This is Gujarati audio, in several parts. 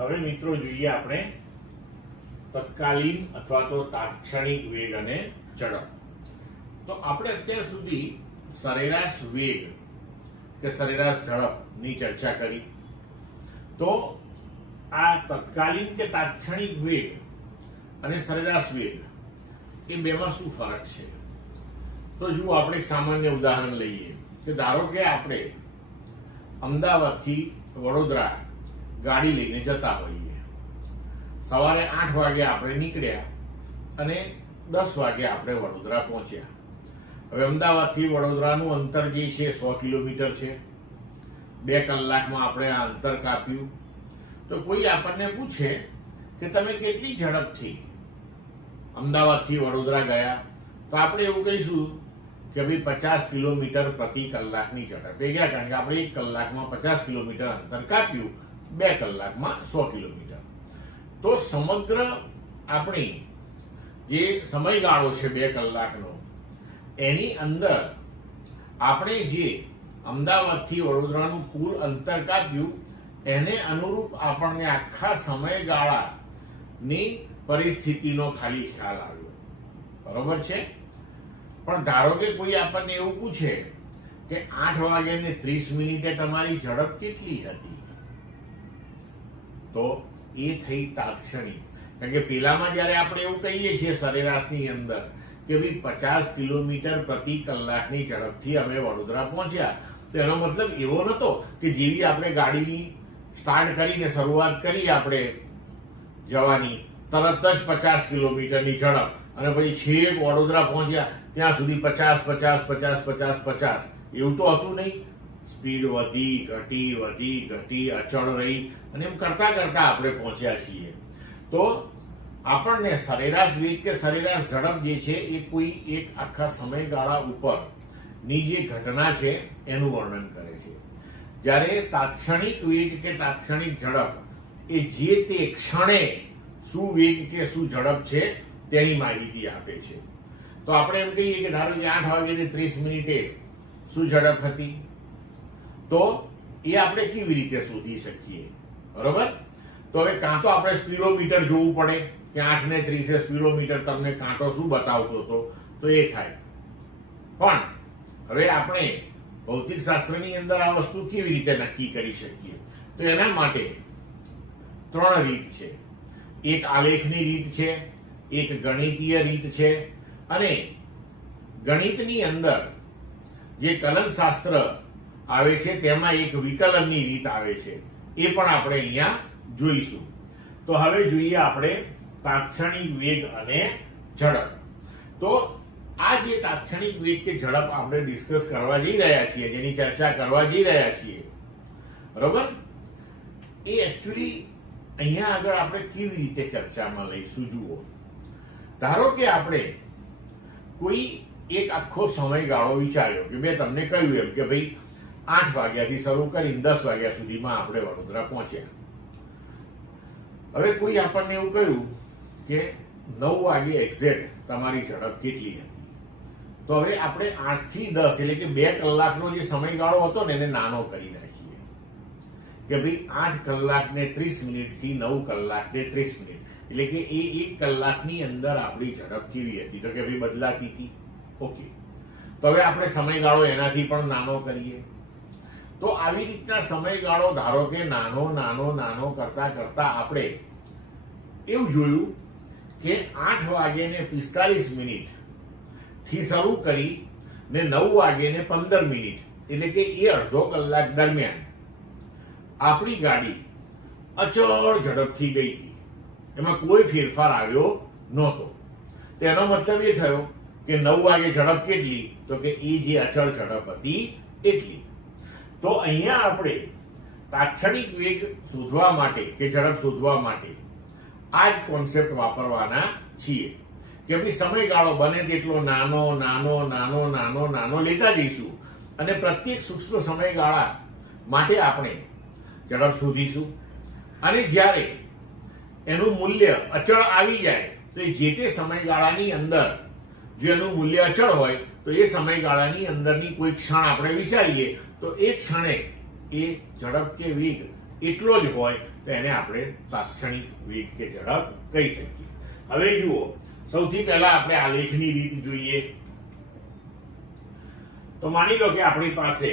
હવે મિત્રો જોઈએ આપણે તત્કાલીન અથવા તો તાત્ક્ષણિક વેગ અને ઝડપ. તો આપણે અત્યાર સુધી સરેરાશ વેગ કે સરેરાશ ઝડપની ચર્ચા કરી. તો આ તત્કાલીન કે તાત્ક્ષણિક વેગ અને સરેરાશ વેગ એ બેમાં શું ફરક છે? તો જુઓ, આપણે એક સામાન્ય ઉદાહરણ લઈએ કે ધારો કે આપણે અમદાવાદથી વડોદરા ગાડી લઈને જતા હોઈએ. સવારે 8 વાગે આપણે નીકળ્યા અને 10 વાગે આપણે વડોદરા પહોંચ્યા. હવે અમદાવાદથી વડોદરાનું અંતર જે છે 100 કિલોમીટર છે. 2 કલાકમાં આપણે આ અંતર કાપ્યું. તો કોઈ આપણને પૂછે કે તમે કેટલી ઝડપથી અમદાવાદથી વડોદરા ગયા, તો આપણે એવું કહીશું કે ભાઈ 50 કિલોમીટર પ્રતિ કલાકની ઝડપે ગયા, કારણ કે આપણે 1 કલાકમાં 50 કિલોમીટર અંતર કાપ્યું, 2 કલાકમાં 100 કિલોમીટર. તો સમગ્ર આપણી જે સમયગાળો છે 2 કલાકનો, એની અંદર આપણે જે અમદાવાદથી વડોદરાનું કુલ અંતર કાપ્યું એને અનુરૂપ આપણને આખા સમયગાળાની પરિસ્થિતિનો ખાલી ખ્યાલ આવ્યો. બરોબર છે? પણ ધારો કે કોઈ આપણને એવું પૂછે કે 8 વાગ્યા ને 30 મિનિટે તમારી ઝડપ કેટલી હતી, તો એ થઈ તાત્ક્ષણિક. કારણ કે પેલામાં જયારે આપણે એવું કહીએ છીએ સરેરાશની અંદર કે ભાઈ 50 કિલોમીટર પ્રતિ કલાકની ઝડપથી અમે વડોદરા પહોંચ્યા, તો એનો મતલબ એવો નતો કે જેવી આપણે ગાડીની સ્ટાર્ટ કરીને શરૂઆત કરી આપણે જવાની, તરત જ 50 કિલોમીટરની ઝડપ અને પછી છેક વડોદરા પહોંચ્યા ત્યાં સુધી 50 50 50 50 50 એવું તો હતું નહીં. સ્પીડ વધી ઘટી અચળ રહી અને એમ કરતા કરતા આપણે પહોંચ્યા છીએ. તો આપણને સરેરાશ વેગ કે સરેરાશ ઝડપ જે છે એ કોઈ એક આખા સમયગાળા ઉપરની જે ઘટના છે એનું વર્ણન કરે છે. જ્યારે તાત્ક્ષણિક વેગ કે તાત્ક્ષણિક ઝડપ એ જે તે ક્ષણે શું વેગ કે શું ઝડપ છે તેની માહિતી આપે છે. તો આપણે એમ કહીએ કે ધારો કે 8 વાગ્યાને 30 મિનિટે શું ઝડપ હતી, તો એ આપણે કેવી રીતે શોધી શકીએ? બરોબર? તો હવે કાં તો આપણે સ્પીડોમીટર જોવું પડે કે 8:30 સ્પીડોમીટર તમને કાંટો શું બતાવતો હતો, તો એ થાય. પણ હવે આપણે ભૌતિક શાસ્ત્રની અંદર આ વસ્તુ કેવી રીતે નક્કી કરી શકીએ? તો એના માટે 3 રીત છે. એક આલેખની રીત છે, એક ગણિતીય રીત છે, અને ગણિતની અંદર જે કલનશાસ્ત્ર આવે છે તેમાં એક વિકલનની રીત આવે છે. એ પણ આપણે અહીંયા જોઈશું. તો હવે જોઈએ આપણે તાત્ક્ષણિક વેગ અને ઝડપ. તો આ જે તાત્ક્ષણિક વેગ કે ઝડપ આપણે ડિસ્કસ કરવા જઈ રહ્યા છીએ, જેની ચર્ચા કરવા જઈ રહ્યા છીએ, બરોબર, એ એકચ્યુઅલી અહીંયા આગળ આપણે કેવી રીતે ચર્ચામાં લઈશું? જુઓ, ધારો કે આપણે કોઈ એક આખો સમયગાળો વિચાર્યો કે મેં તમને કહ્યું એમ કે ભાઈ 8 વાગ્યાથી શરૂ કરીને 10 વાગ્યા સુધીમાં આપણે વડોદરા પહોંચ્યા. હવે કોઈ આપણને એવું કહ્યું કે 9 વાગે એક્ઝેક્ટ તમારી ઝડપ કેટલી હતી. તો હવે આપણે 8 થી 10 એટલે કે 2 કલાકનો જે સમયગાળો હતો ને એને નાનો કરી નાખીએ કે ભાઈ 8 કલાક ને 30 મિનિટથી 9 કલાક ને 30 મિનિટ, એટલે કે એ 1 કલાકની અંદર આપણી ઝડપ કેવી હતી? તો કે ભાઈ બદલાતી હતી. ઓકે, તો હવે આપણે સમયગાળો એનાથી પણ નાનો કરીએ. તો આવી રીતના સમયગાળો ધારો કે નાનો કરતા કરતા આપણે એવું જોયું કે 8 વાગે ને 45 મિનિટ થી શરૂ કરી ને 9 વાગે ને 15 મિનિટ, એટલે કે એ અડધો કલાક દરમિયાન આપણી ગાડી અચળ ઝડપથી ગઈ હતી. એમાં કોઈ ફેરફાર આવ્યો નહોતો. તેનો મતલબ એ થયો કે 9 વાગે ઝડપ કેટલી? તો કે એ જે અચળ ઝડપ હતી એટલી. તો અહીંયા આપણે તાત્ક્ષણિક વેગ શોધવા માટે કે ઝડપ શોધવા માટે આ જ કોન્સેપ્ટ વાપરવાના છીએ કે ભાઈ સમયગાળો બને તેટલો નાનો લેતા જઈશું અને પ્રત્યેક સૂક્ષ્મ સમયગાળા માટે આપણે ઝડપ શોધીશું. અને જ્યારે એનું મૂલ્ય અચળ આવી જાય તો જે તે સમયગાળાની અંદર જો એનું મૂલ્ય અચળ હોય તો એ સમયગાળાની અંદરની કોઈ ક્ષણ આપણે વિચારીએ તો એ ક્ષણે એ ઝડપ કે વેગ એટલો જ હોય તો એને આપણે તાત્ક્ષણિક વેગ કે ઝડપ કહી શકીએ. હવે જુઓ, સૌથી પહેલા આપણે આલેખની રીત જોઈએ. તો માની લો કે આપણી પાસે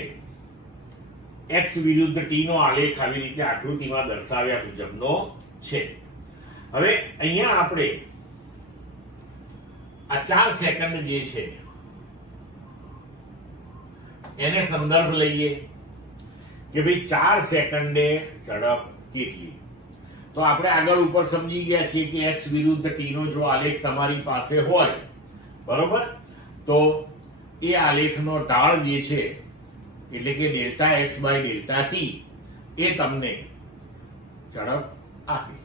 x વિરુદ્ધ t નો આલેખ આવી રીતે આકૃતિમાં દર્શાવ્યા મુજબનો છે. હવે અહીંયા આપણે આ 4 સેકન્ડ જે છે એને સંદર્ભ લઈએ કે ભાઈ 4 સેકન્ડે ઝડપ કેટલી. તો આપણે આગળ ઉપર સમજી ગયા છીએ કે x વિરુદ્ધ t નો જો આલેખ તમારી પાસે હોય, બરોબર, તો એ આલેખનો ઢાળ જે છે એટલે કે delta x by delta t એ તમને ઝડપ આપે.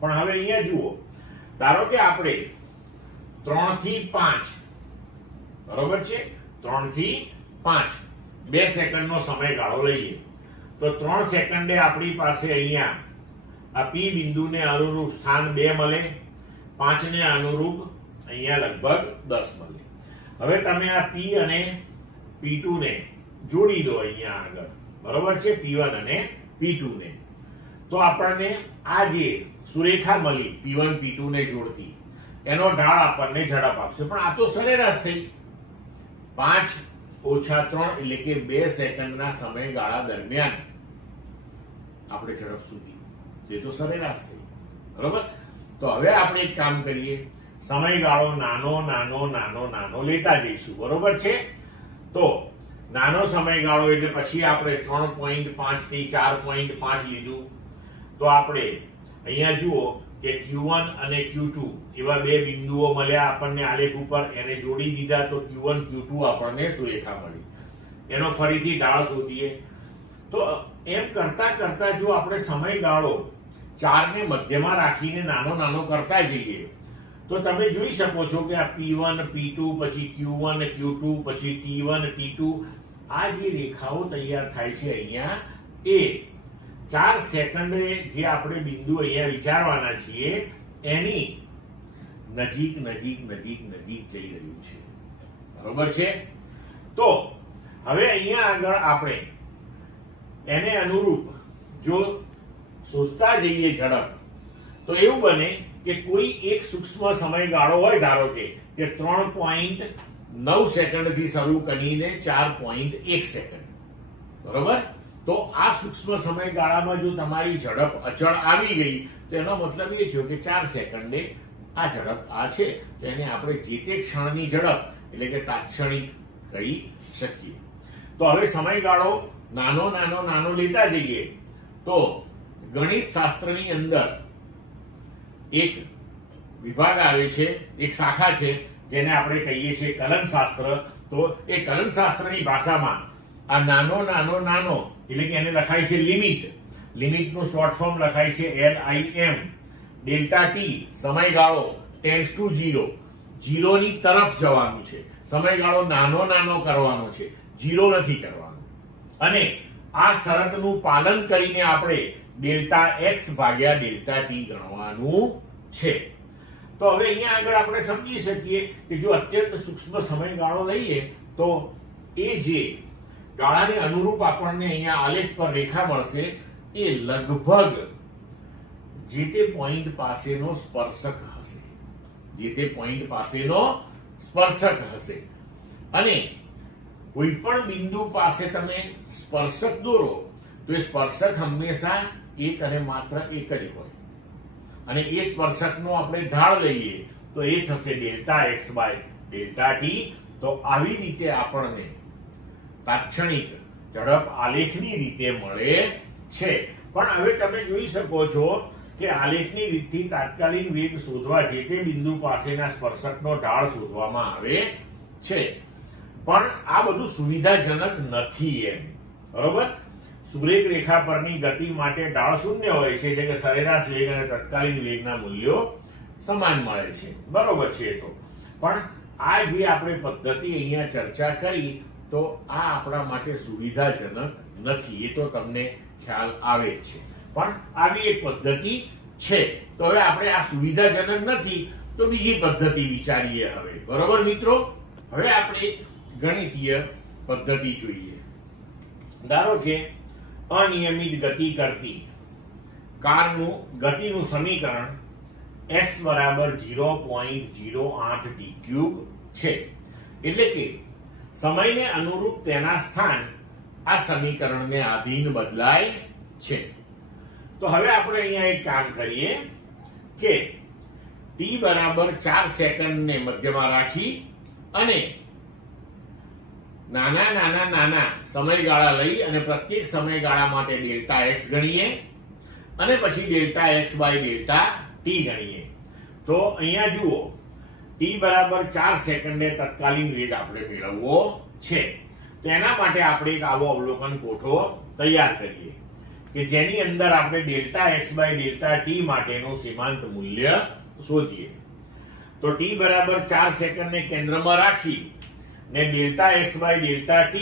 પણ હવે અહીંયા જુઓ, ધારો કે આપણે 3 થી 5, બરોબર છે, 3 થી 5 2 સેકન્ડનો સમયગાળો લઈએ તો 3 સેકન્ડે આપણી પાસે અહીંયા આ P બિંદુને અનુરૂપ સ્થાન 2 મળે, 5 ને અનુરૂપ અહીંયા લગભગ 10 મળે. હવે તમે આ P અને P2 ને જોડી દો અહીંયા આગળ, બરોબર છે, P1 અને P2 ને, તો આપણને આ જે સુરેખા મળી P1 P2 ને જોડતી એનો ઢાળ આપણને ઝડપ આપશે. પણ આ તો સરેરાશ થઈ. 5 ઓછા 3 એટલે કે 2 સેકન્ડના સમયગાળા દરમિયાન આપણે ઝડપ સુધી, એ તો સરેરાશ થઈ, બરોબર. તો હવે આપણે એક કામ કરીએ, સમયગાળો નાનો નાનો નાનો નાનો લેતા જઈશું, બરોબર છે. તો નાનો સમયગાળો એટલે પછી આપણે 3.5 થી 4.5 લીધું. તો આપણે અહીંયા જુઓ કે Q1 અને Q2 એવા બે બિંદુઓ મળ્યા આપણને આલેખ ઉપર, એને જોડી દીધા તો Q1 Q2 આપણને સુરેખા મળી. એનો ફરીથી ઢાળ શોધીએ. તો એમ કરતા કરતા જો આપણે સમયગાળો 4 ને મધ્યમાં રાખીને નાનો નાનો કરતા જઈએ તો તમે જોઈ શકો છો કે આ P1 P2 પછી Q1 Q2 પછી T1 T2 આ જે રેખાઓ તૈયાર થાય છે અહીંયા, એ 4 સેકન્ડે જે આપણે બિંદુ અહીંયા વિચારવાના છીએ એની નજીક નજીક નજીક નજીક જઈ રહ્યું છે, બરોબર છે. તો હવે અહીંયા આગળ આપણે એને અનુરૂપ જો શોધતા જઈએ ઝડપ, તો એવું બને કે કોઈ એક સૂક્ષ્મ સમયગાળો હોય, ધારો કે 3.9 સેકન્ડ થી શરૂ કરીને 4.1 સેકન્ડ, બરોબર. તો આ સૂક્ષ્મ સમયગાળામાં જો તમારી ઝડપ અચળ આવી ગઈ તો એનો મતલબ એ થયો કે 4 સેકન્ડે આ ઝડપ આ છે, તો એને આપણે જે તે ક્ષણની ઝડપ એટલે કે તાત્ક્ષણિક કહી શકીએ. તો હવે સમયગાળો નાનો નાનો નાનો લેતા જઈએ તો ગણિત શાસ્ત્રની અંદર એક વિભાગ આવે છે, એક શાખા છે જેને આપણે કહીએ છીએ કલનશાસ્ત્ર. તો એ કલનશાસ્ત્રની ભાષામાં આ નાનો નાનો નાનો એટલે કે એને લખાય છે લિમિટ. લિમિટનું શોર્ટ ફોર્મ લખાય છે LIM. ડેલ્ટા t સમયગાળો ટેન્ડ્સ ટુ 0, 0 ની તરફ જવાનું છે. સમયગાળો નાનો નાનો કરવાનો છે, 0 નથી કરવાનો. અને આ શરતનું પાલન કરીને આપણે ડેલ્ટા x ભાગ્યા ડેલ્ટા t ગણવાનું છે. તો હવે અહીંયા આગળ આપણે સમજી શકીએ કે જો અત્યંત સૂક્ષ્મ સમયગાળો લઈએ તો એ જે ગાળાને અનુરૂપ આપણને અહીંયા આલેખ પર રેખા મળશે એ લગભગ જે તે પોઈન્ટ પાસેનો સ્પર્શક હશે, જે તે પોઈન્ટ પાસેનો સ્પર્શક હશે. અને કોઈ પણ બિંદુ પાસે તમે સ્પર્શક દોરો તો એ સ્પર્શક હંમેશા એક અને માત્ર એક જ હોય, અને એ સ્પર્શકનો આપણે ઢાળ લઈએ તો એ થશે delta x by delta t. તો આવી રીતે આપણને તાત્ક્ષણિક ઝડપ આલેખની રીતે મળે છે. પણ હવે તમે જોઈ શકો છો કે આલેખની રીતથી તાત્કાલિક વેગ શોધવા જે તે બિંદુ પાસેના સ્પર્શકનો ઢાળ શોધવામાં આવે છે. પણ આ બધું સુવિધાજનક નથી એમ, બરોબર. સુરેખ રેખા પરની ગતિ માટે ઢાળ શૂન્ય હોય છે, એટલે કે સરેરાશ વેગ અને તત્કાલીન વેગના મૂલ્યો સમાન મળે છે, બરોબર છે. તો પણ આ જે આપણે પદ્ધતિ અહીંયા ચર્ચા કરી તો આ આપણા માટે સુવિધાજનક નથી, એ તો તમને ખ્યાલ આવે જ છે. પણ આવી એક પદ્ધતિ છે. તો હવે આપણે આ સુવિધાજનક નથી તો બીજી પદ્ધતિ વિચારીએ હવે, બરોબર મિત્રો. હવે આપણે ગણિતીય પદ્ધતિ જોઈએ. ધારો કે અનિયમિત ગતિ કરતી કારનું ગતિનું સમીકરણ x બરાબર 0.08 t ક્યુબ છે. એટલે કે સમયને અનુરૂપ તેના સ્થાન આ સમીકરણને આધીન બદલાય છે. તો હવે આપણે અહીંયા એક કામ કરીએ કે t બરાબર 4 સેકન્ડને મધ્યમાં રાખી અને નાના સમયગાળા લઈ અને પ્રત્યેક સમયગાળા માટે ડેલ્ટા x ગણીએ અને પછી delta x by delta t ગણીએ. તો અહીંયા જુઓ, t બરાબર 4 સેકન્ડે તત્કાલીન વેગ આપણે મેળવવો છે. તો એના માટે આપણે એક આવો અવલોકન કોઠો તૈયાર કરીએ કે જેની અંદર આપણે delta x by delta t માટેનું સીમાંત મૂલ્ય શોધીએ. તો t બરાબર 4 સેકન્ડને કેન્દ્રમાં રાખી ને delta x by delta t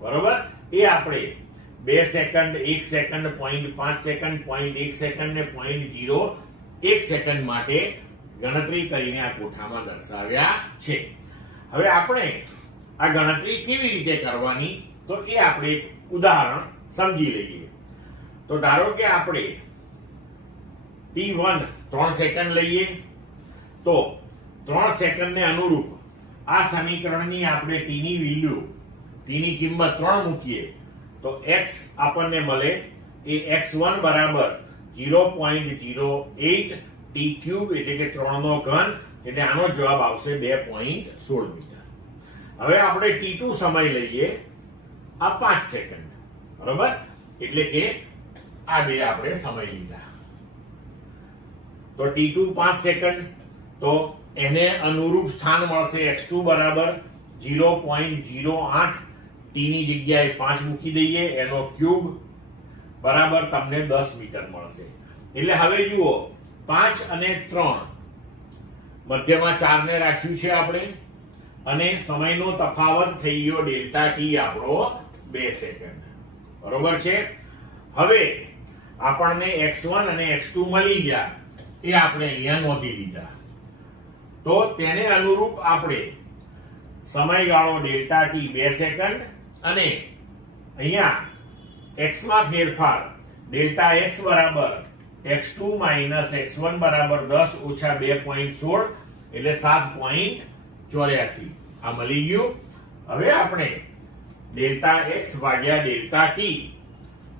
બરોબર એ આપણે 2 સેકન્ડ, 1 સેકન્ડ, 0.5 સેકન્ડ, 0.1 સેકન્ડ ને 0.01 સેકન્ડ માટે ગણતરી કરીને આ કોઠામાં દર્શાવ્યા છે. હવે આપણે આ ગણતરી કેવી રીતે કરવાની, તો એ આપણે એક ઉદાહરણ સમજી લઈએ. તો ધારો કે આપણે t1 3 સેકન્ડ લઈએ તો 3 સેકન્ડને અનુરૂપ આ સમીકરણની આપણે t ની વેલ્યુ, t ની કિંમત 3 મૂકીએ તો x આપણને મળે એ x1 બરાબર 0.08 t ક્યુબ એટલે કે 3 નો ઘન, એટલે આનો જવાબ આવશે 2.16 મીટર. હવે આપણે t2 સમય લઈએ આ 5 સેકન્ડ બરોબર, એટલે કે આ બે આપણે સમય લીધા. તો t2 5 સેકન્ડ, તો એને અનુરૂપ સ્થાન મળશે x2 બરાબર 0.08 t ની જગ્યાએ 5 મૂકી દઈએ એનો ક્યુબ બરાબર તમને 10 મીટર મળશે. એટલે હવે જુઓ 5 અને 3 મધ્યમાં 4 ને રાખ્યું છે આપણે અને સમયનો તફાવત થઈ ગયો ડેલ્ટા t આપણો 2 સેકન્ડ બરોબર છે. હવે આપણને x1 અને x2 મળી ગયા એ આપણે અહીંયા નોંધી લીધા. તો તેને અનુરૂપ આપણે સમયગાળો ડેલ્ટા t 2 સેકન્ડ અને અહીંયા x માં ફેરફાર ડેલ્ટા x બરાબર x2 માઇનસ x1 બરાબર 10 ઓછા 2.16 એટલે 7.84 આ મળી ગયું. હવે આપણે ડેલ્ટા x ભાગ્યા ડેલ્ટા t,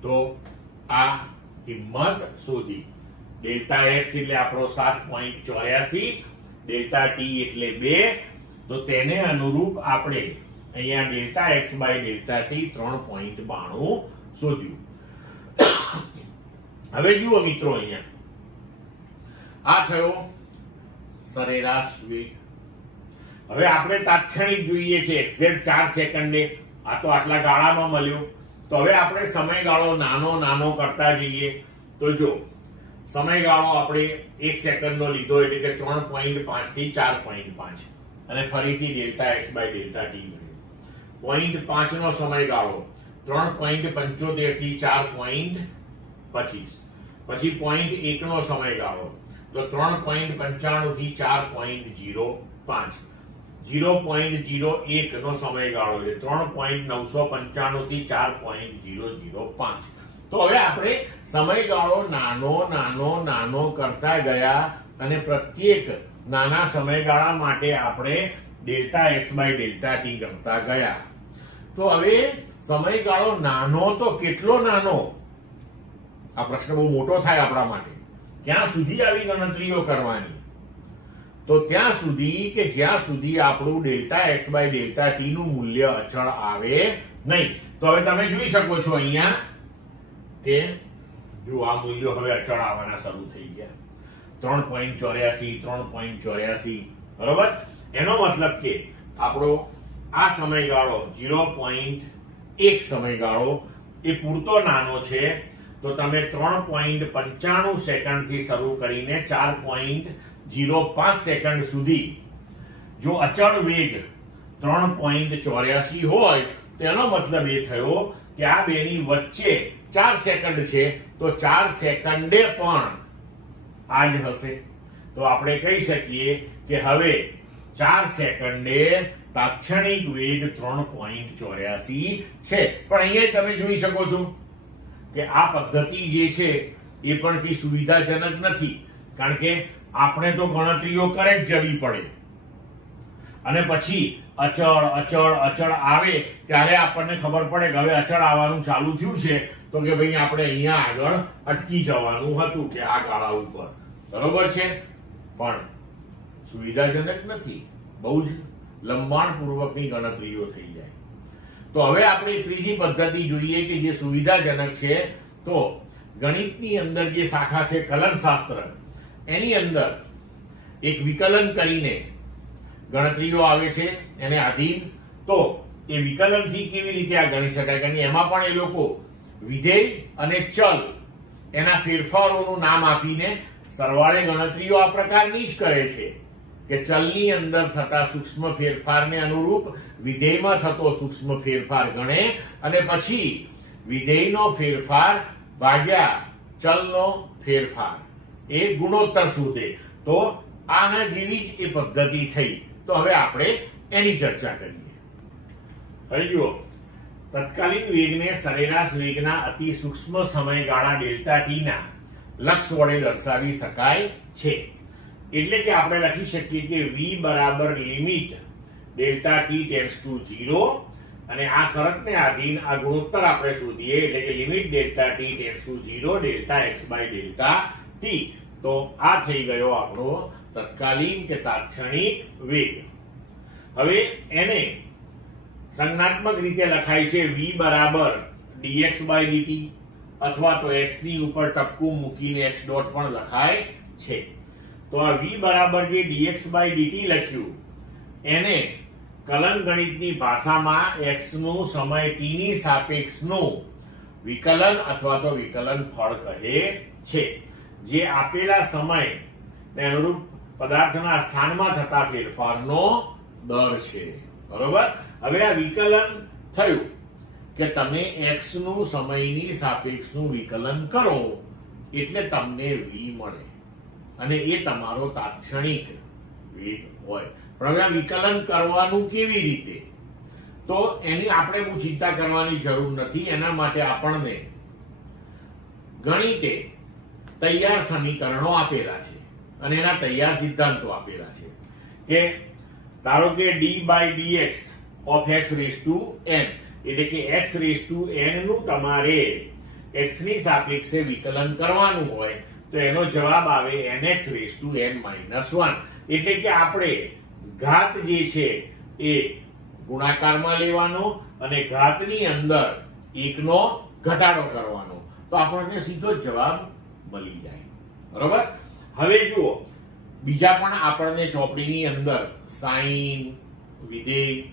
તો આ કિંમત શોધી. ડેલ્ટા x એટલે આપણો 7.84, ડેલ્ટા t એટલે 2, તો તેને અનુરૂપ આપણે અહીંયા delta x by delta t 3.92 શોધ્યું. હવે જુઓ મિત્રો, અહીંયા આ થયો સરેરાશ વેગ. હવે આપણે તાત્ક્ષણિક જોઈએ છે એક્ઝેક્ટ 4 સેકન્ડે, આ તો આટલા ગાળામાં મળ્યો. તો હવે આપણે સમયગાળો નાનો કરતા જઈએ. તો જો સમયગાળો આપણે 1 સેકન્ડનો લીધો એટલે કે 3.5 થી 4.5 અને ફરીથી delta x by delta t મળ્યો. 0.5 નો સમયગાળો 3.75 થી 4.25, પછી 0.1 નો સમયગાળો તો 3.95 થી 4.05, 0.01 નો સમયગાળો એટલે 3.995 થી 4.005. તો હવે આપણે સમયગાળો નાનો કરતા ગયા અને પ્રત્યેક નાના સમયગાળા માટે આપણે delta x by delta t ગણતા ગયા. તો હવે સમયગાળો નાનો તો કેટલો નાનો, આ પ્રશ્ન બહુ મોટો થાય આપણા માટે. ક્યાં સુધી આવી ગણતરીઓ કરવાની? તો ત્યાં સુધી કે જ્યાં સુધી આપણું delta x by delta t નું મૂલ્ય અચળ આવે નહીં. તો હવે તમે જોઈ શકો છો અહીંયા કે જો આ મૂલ્યો હવે અચળ આવવાના શરૂ થઈ ગયા. 3.84 બરોબર. એનો મતલબ કે આપણો આ સમયગાળો 0.1 સમયગાળો એ પૂરતો નાનો છે. તો તમે 3.95 સેકન્ડ થી શરૂ કરીને 4.05 સેકન્ડ સુધી જો અચળ વેગ 3.84 હોય, તેનો મતલબ એ થયો કે આ બેની વચ્ચે 4 સેકન્ડ છે, તો 4 સેકન્ડે પણ આ જ હશે. તો આપણે કહી શકીએ કે હવે 4 સેકન્ડે તાત્ક્ષણિક વેગ 3.84 છે. પણ અહીંયા તમે જોઈ શકો છો કે આ પદ્ધતિ જે છે એ પણ કઈ સુવિધાજનક નથી, કારણ કે આપણે તો ગણતરીઓ કરે જ જવી પડે અને પછી અચળ અચળ અચળ આવે ત્યારે આપણને ખબર પડે કે હવે અચળ આવવાનું ચાલુ થયું છે, તો કે ભાઈ આપણે અહીંયા આગળ અટકી જવાનું હતું કે આ ગાળા ઉપર, બરોબર છે, પણ સુવિધાજનક નથી, બહુ જ લંબાણપૂર્વકની ગણતરીઓ થઈ જાય. તો હવે આપણે ત્રીજી પદ્ધતિ જોઈએ કે જે સુવિધાજનક છે. તો ગણિતની અંદર જે શાખા છે કલનશાસ્ત્ર, એની અંદર એક વિકલન કરીને ગણતરીઓ આવે છે એને આધીન. તો એ વિકલનથી કેવી રીતે આ ગણી શકાય, કારણ કે એમાં પણ એ લોકો વિધેય અને ચલ એના ફેરફારોનું નામ આપીને સરવાળે ગણતરીઓ આ પ્રકારની જ કરે છે કે ચલની અંદર થતા સૂક્ષ્મ ફેરફારને અનુરૂપ વિધેયમાં થતો સૂક્ષ્મ ફેરફાર ગણે અને પછી વિધેયનો ફેરફાર ભાગ્યા ચલનો ફેરફાર એ ગુણોત્તર શોધે. તો આના જેવી જ એ પદ્ધતિ થઈ. તો હવે આપણે એની ચર્ચા કરીએ. હવે જુઓ, તત્કાલીન વેગને સરેરાશ વેગના અતિ સૂક્ષ્મ સમયગાળા ડેલ્ટા ટી ના લક્ષ વડે દર્શાવી શકાય છે. એટલે કે આપણે લખી શકીએ કે v બરાબર limit delta T tends to 0 અને આ શરતને આધીન આ ગુણોત્તર આપણે શોધીએ એટલે કે limit delta T tends to 0 delta x by delta T. તો આ થઈ ગયો આપણો તત્કાલીન કે તાત્ક્ષણિક વેગ. હવે એને સંજ્ઞાત્મક રીતે લખાય છે v બરાબર dx બાય dt અથવા તો x ની ઉપર ટપકું મૂકીને x ડોટ પણ લખાય છે. તો આ v બરાબર જે dx બાય dt લખ્યું એને કલન ગણિતની ભાષામાં x નું સમય t ની સાપેક્ષનું વિકલન અથવા તો વિકલન ફળ કહે છે, જે આપેલા સમય ને અનુરૂપ પદાર્થના સ્થાનમાં થતા ફેરફારનો દર છે, બરોબર. હવે આ વિકલન થયું કે તમે x નું સમયની સાપેક્ષનું વિકલન કરો એટલે તમને v મળે અને એ તમારો તાત્ક્ષણિક વેગ હોય. પણ હવે વિકલન કરવાનું કેવી રીતે, તો એની આપણે બહુ ચિંતા કરવાની જરૂર નથી. એના માટે આપણને ગણિતે તૈયાર સમીકરણો આપેલા છે અને એના તૈયાર સિદ્ધાંતો આપેલા છે કે ધારો કે d by dx of x raise to n એટલે કે x રેઝ ટુ n નું તમારે x ની સાપેક્ષે વિકલન કરવાનું હોય તો એનો જવાબ આવે nx raise to n minus 1. એટલે કે આપણે ઘાત જે છે એ ગુણાકારમાં લેવાનો અને ઘાતની અંદર એકનો ઘટાડો કરવાનો, તો આપણને સીધો જવાબ મળી જાય, બરોબર. હવે જુઓ, બીજા પણ આપણને ચોપડીની અંદર સાઈન વિધેય,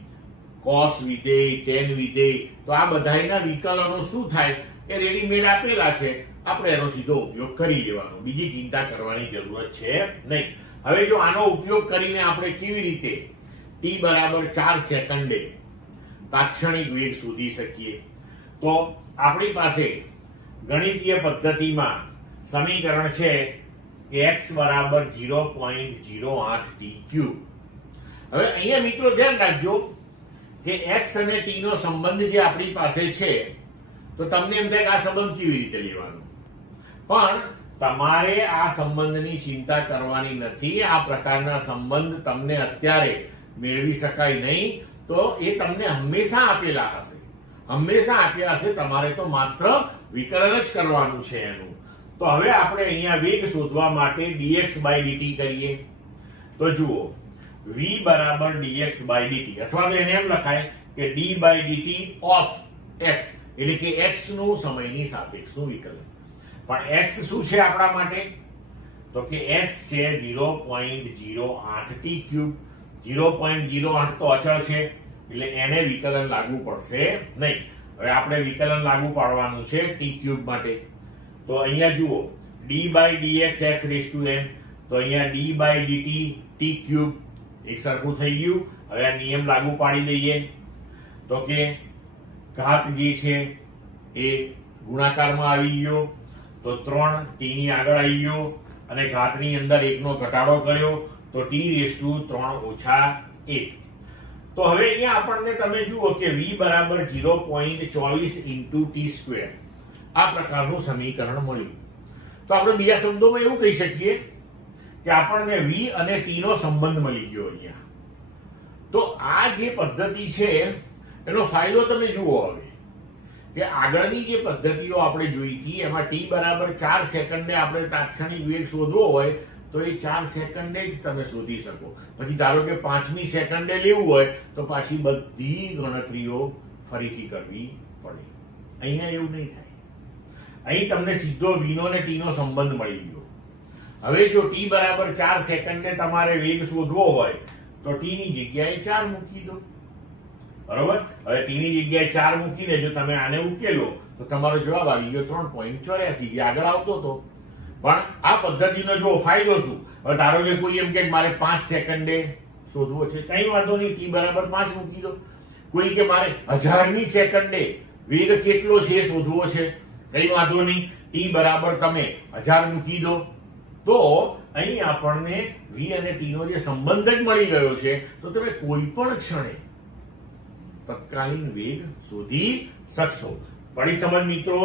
કોસ વિધેય, ટેન વિધેય, તો આ બધાયના વિકલનો શું થાય એ રેડીમેડ આપેલા છે, આપણે એનો સીધો ઉપયોગ કરી લેવાનો, બીજી ચિંતા કરવાની જરૂરત છે નહીં. હવે જો આનો ઉપયોગ કરીને આપણે કેવી રીતે t બરાબર 4 સેકન્ડે તાત્ક્ષણિક વેગ શોધી શકીએ, તો આપણી પાસે ગણિતીય પદ્ધતિમાં સમીકરણ છે x બરાબર 0.08 t ક્યુબ. હવે અહીંયા મિત્રો ધ્યાન રાખજો કે x અને t નો સંબંધ જે આપણી પાસે છે, તો તમને એમ થાય કે આ સંબંધ કેવી રીતે લેવાનો, પણ તમારે આ સંબંધની ચિંતા કરવાની નથી. આ પ્રકારના સંબંધ તમને અત્યારે મેળવી શકાય નહીં, તો એ તમને હંમેશા આપેલા હશે, હંમેશા આપ્યા હશે. તમારે તો માત્ર વિકલન જ કરવાનું છે એનું. તો હવે આપણે અહીંયા વેગ શોધવા માટે dx બાય dt કરીએ. તો જુઓ, v બરાબર dx બાય dt અથવા તો એને એમ લખાય કે d by dt of x એટલે કે x નું સમયની સાપેક્ષનું વિકલન. પણ x શું છે આપણા માટે, તો કે x છે 0.08 t ક્યુબ. 0.08 તો અચળ છે એટલે એને વિકલન લાગુ પડશે નહીં. હવે આપણે વિકલન લાગુ પાડવાનું છે t ક્યુબ માટે. તો અહીંયા જુઓ, d by dx x raise to n, તો અહીંયા d by dt t cube એક સરખું થઈ ગયું. હવે આ નિયમ લાગુ પાડી દઈએ તો કે ઘાત જે છે એ ગુણાકારમાં આવી ગયો, તો 3 t ની આગળ આવી ગયો અને ઘાતની અંદર 1 નો ઘટાડો કર્યો તો t રેઝ ટુ 3 ઓછા 1. તો હવે અહીંયા આપણને તમે જુઓ કે v બરાબર 0.24 ઇન્ટુ t સ્ક્વેર આ પ્રકારનું સમીકરણ મળ્યું. તો આપણે બીજા શબ્દોમાં એવું કહી શકીએ કે આપણને v અને t નો સંબંધ મળી ગયો અહીંયા. તો આ જે પદ્ધતિ છે એનો ફાયદો તમે જુઓ હવે કે આગળની જે પદ્ધતિઓ આપણે જોઈ હતી એમાં t બરાબર 4 સેકન્ડે આપણે તાત્ક્ષણિક વેગ શોધવો હોય તો એ 4 સેકન્ડે જ તમે શોધી શકો. પછી ધારો કે 5મી સેકન્ડે લેવું હોય તો પાછી બધી ગણતરીઓ ફરીથી કરવી પડે. અહીંયા એવું નહીં થાય. અહીં તમને સીધો v નો અને t નો સંબંધ મળી ગયો. હવે જો t બરાબર 4 સેકન્ડે તમારે વેગ શોધવો હોય તો t ની જગ્યાએ 4 મૂકી દો. બરોબર? હવે t ની જગ્યાએ 4 મૂકીને જો તમે આને ઉકેલો તો તમારો જવાબ આવી ગયો 3.84 જે આગળ આવતો હતો. પણ આ પદ્ધતિનો જો ફાયદો શું? હવે ધારો કે કોઈ એમ કે મારે 5 સેકન્ડે શોધવો છે, કઈ વાંધો નહીં, t બરાબર 5 મૂકી દો. કોઈ કે મારે 1000મી સેકન્ડે વેગ કેટલો છે એ શોધવો છે, કઈ વાંધો નહીં, t બરાબર તમે 1000 મૂકી દો. તો અહીં આપણને v અને t નો જે સંબંધ જ મળી ગયો છે તો તમે કોઈ પણ ક્ષણે તત્કાલીન વેગ શોધી શકશો. પડી સમજ મિત્રો?